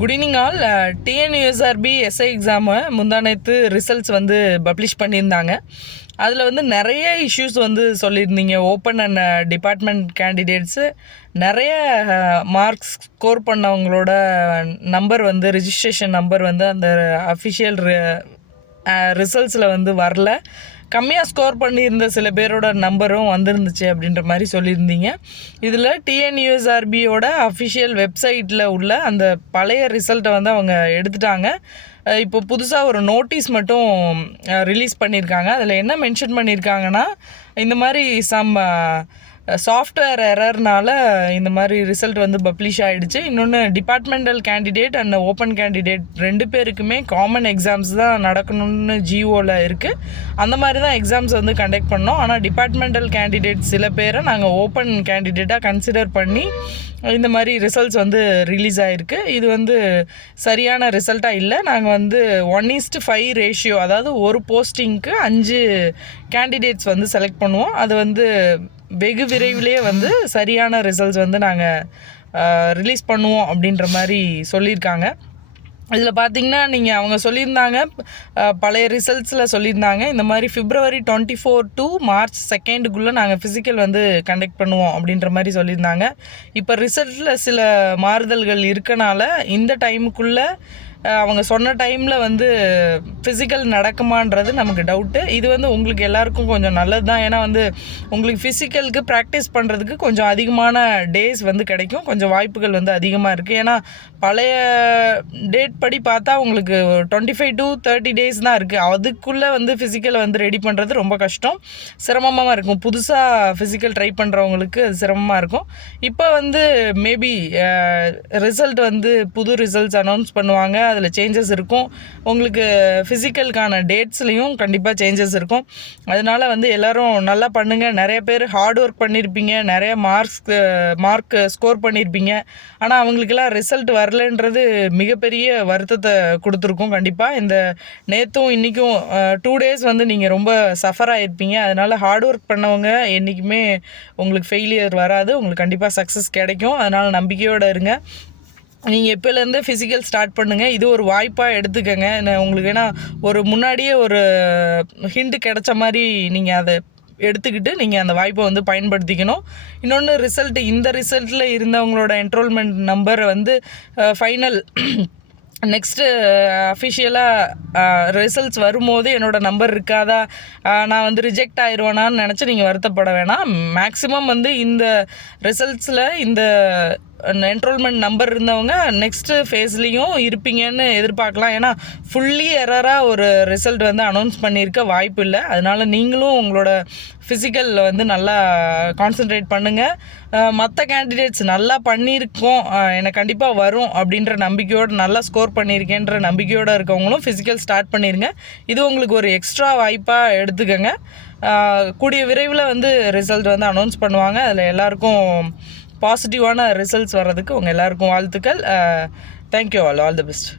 Good evening all. TNUSRB SI exam முந்தானேத்து results வந்து publish பண்ணியிருந்தாங்க. அதில் வந்து நிறைய இஷ்யூஸ் வந்து சொல்லியிருந்தீங்க. ஓப்பன் அண்ட் டிபார்ட்மெண்ட் கேண்டிடேட்ஸு நிறைய மார்க்ஸ் ஸ்கோர் பண்ணவங்களோட நம்பர் வந்து ரிஜிஸ்ட்ரேஷன் நம்பர் வந்து அந்த அஃபிஷியல் ரிசல்ட்ஸில் வந்து வரல. கம்மியாக ஸ்கோர் பண்ணியிருந்த சில பேரோட நம்பரும் வந்துருந்துச்சு அப்படின்ற மாதிரி சொல்லியிருந்தீங்க. இதில் டிஎன்யூஎஸ்ஆர்பியோட அஃபிஷியல் வெப்சைட்டில் உள்ள அந்த பழைய ரிசல்ட்டை வந்து அவங்க எடுத்துட்டாங்க. இப்போ புதுசாக ஒரு நோட்டீஸ் மட்டும் ரிலீஸ் பண்ணியிருக்காங்க. அதில் என்ன மென்ஷன் பண்ணியிருக்காங்கன்னா, இந்த மாதிரி சாஃப்ட்வேர் எரர்னால இந்த மாதிரி ரிசல்ட் வந்து பப்ளிஷ் ஆகிடுச்சு. இன்னொன்று departmental candidate and open candidate 2 பேருக்குமே காமன் எக்ஸாம்ஸ் தான் நடக்கணும்னு ஜிஓவில் இருக்குது. அந்த மாதிரி தான் எக்ஸாம்ஸ் வந்து கண்டக்ட் பண்ணோம். ஆனால் டிபார்ட்மெண்டல் கேண்டிடேட் சில பேரை நாங்கள் ஓப்பன் கேண்டிடேட்டாக கன்சிடர் பண்ணி இந்த மாதிரி ரிசல்ட்ஸ் வந்து ரிலீஸ் ஆகிருக்கு. இது வந்து சரியான ரிசல்ட்டாக இல்லை. நாங்கள் வந்து 1:5 ரேஷியோ, அதாவது ஒரு போஸ்டிங்க்கு 5 கேண்டிடேட்ஸ் வந்து செலக்ட் பண்ணுவோம். அது வந்து வெகு விரைவிலேயே வந்து சரியான ரிசல்ட்ஸ் வந்து நாங்கள் ரிலீஸ் பண்ணுவோம் அப்படின்ற மாதிரி சொல்லியிருக்காங்க. இதில் பார்த்திங்கன்னா அவங்க சொல்லியிருந்தாங்க, பழைய ரிசல்ட்ஸில் சொல்லியிருந்தாங்க, இந்த மாதிரி February 24 to March 2 நாங்கள் ஃபிசிக்கல் வந்து கண்டக்ட் பண்ணுவோம் அப்படின்ற மாதிரி சொல்லியிருந்தாங்க. இப்போ ரிசல்ட்டில் சில மாறுதல்கள் இருக்கனால இந்த டைமுக்குள்ளே அவங்க சொன்ன டைமில் வந்து ஃபிசிக்கல் நடக்குமான்றது நமக்கு டவுட்டு. இது வந்து உங்களுக்கு எல்லாருக்கும் கொஞ்சம் நல்லது தான். ஏன்னா வந்து உங்களுக்கு ஃபிசிக்கலுக்கு ப்ராக்டிஸ் பண்ணுறதுக்கு கொஞ்சம் அதிகமான டேஸ் வந்து கிடைக்கும். கொஞ்சம் வாய்ப்புகள் வந்து அதிகமாக இருக்குது. ஏன்னா பழைய டேட் படி பார்த்தா உங்களுக்கு 25 to 30 டேஸ் தான் இருக்குது. அதுக்குள்ளே வந்து ஃபிசிக்கலை வந்து ரெடி பண்ணுறது ரொம்ப கஷ்டம், சிரமமாக இருக்கும். புதுசாக ஃபிசிக்கல் ட்ரை பண்ணுறவங்களுக்கு அது சிரமமாக இருக்கும். இப்போ வந்து மேபி ரிசல்ட் வந்து புது ரிசல்ட்ஸ் அனௌன்ஸ் பண்ணுவாங்க. அதில் சேஞ்சஸ் இருக்கும். உங்களுக்கு ஃபிசிக்கலுக்கான டேட்ஸ்லேயும் கண்டிப்பாக சேஞ்சஸ் இருக்கும். அதனால் வந்து எல்லோரும் நல்லா பண்ணுங்கள். நிறைய பேர் ஹார்ட் ஒர்க் பண்ணியிருப்பீங்க, நிறைய மார்க் ஸ்கோர் பண்ணியிருப்பீங்க. ஆனால் அவங்களுக்கெல்லாம் ரிசல்ட் வரலன்றது மிகப்பெரிய வருத்தத்தை கொடுத்துருக்கும். கண்டிப்பாக இந்த நேற்றும் இன்றைக்கும் 2 டேஸ் வந்து நீங்கள் ரொம்ப சஃபர் ஆகிருப்பீங்க. அதனால் ஹார்ட் ஒர்க் பண்ணவங்க என்றைக்குமே உங்களுக்கு ஃபெயிலியர் வராது. உங்களுக்கு கண்டிப்பாக சக்ஸஸ் கிடைக்கும். அதனால் நம்பிக்கையோடு இருங்க. நீங்கள் எப்போலேருந்தே ஃபிசிக்கல் ஸ்டார்ட் பண்ணுங்கள். இது ஒரு வாய்ப்பாக எடுத்துக்கங்க. உங்களுக்கு ஏன்னா ஒரு முன்னாடியே ஒரு ஹிண்ட் கிடைச்ச மாதிரி நீங்கள் அதை எடுத்துக்கிட்டு நீங்கள் அந்த வாய்ப்பை வந்து பயன்படுத்திக்கணும். இன்னொன்று இந்த ரிசல்ட்டில் இருந்தவங்களோட என்ரோல்மெண்ட் நம்பர் வந்து ஃபைனல் நெக்ஸ்ட்டு அஃபிஷியலாக ரிசல்ட்ஸ் வரும்போது என்னோடய நம்பர் இருக்காதா, நான் வந்து ரிஜெக்ட் ஆயிடுவேனான்னு நினச்சி நீங்கள் வருத்தப்பட வேணாம். மேக்ஸிமம் வந்து இந்த ரிசல்ட்ஸில் இந்த என்ரோல்மெண்ட் நம்பர் இருந்தவங்க நெக்ஸ்ட்டு ஃபேஸ்லேயும் இருப்பீங்கன்னு எதிர்பார்க்கலாம். ஏன்னா ஃபுல்லி எரராக ஒரு ரிசல்ட் வந்து அனௌன்ஸ் பண்ணியிருக்க வாய்ப்பு இல்லை. அதனால் நீங்களும் உங்களோட ஃபிசிக்கலில் வந்து நல்லா கான்சன்ட்ரேட் பண்ணுங்கள். மற்ற கேண்டிடேட்ஸ் நல்லா பண்ணியிருக்கோம், எனக்கு கண்டிப்பாக வரும் அப்படின்ற நம்பிக்கையோடு, நல்லா ஸ்கோர் பண்ணியிருக்கேன்ற நம்பிக்கையோடு இருக்கவங்களும் ஃபிசிக்கல் ஸ்டார்ட் பண்ணிடுங்க. இது உங்களுக்கு ஒரு எக்ஸ்ட்ரா வாய்ப்பாக எடுத்துக்கோங்க. கூடிய விரைவில் வந்து ரிசல்ட் வந்து அனௌன்ஸ் பண்ணுவாங்க. அதில் எல்லாருக்கும் பாசிட்டிவான ரிசல்ட்ஸ் வர்றதுக்கு உங்கள் எல்லாருக்கும் வாழ்த்துக்கள். Thank you all the best.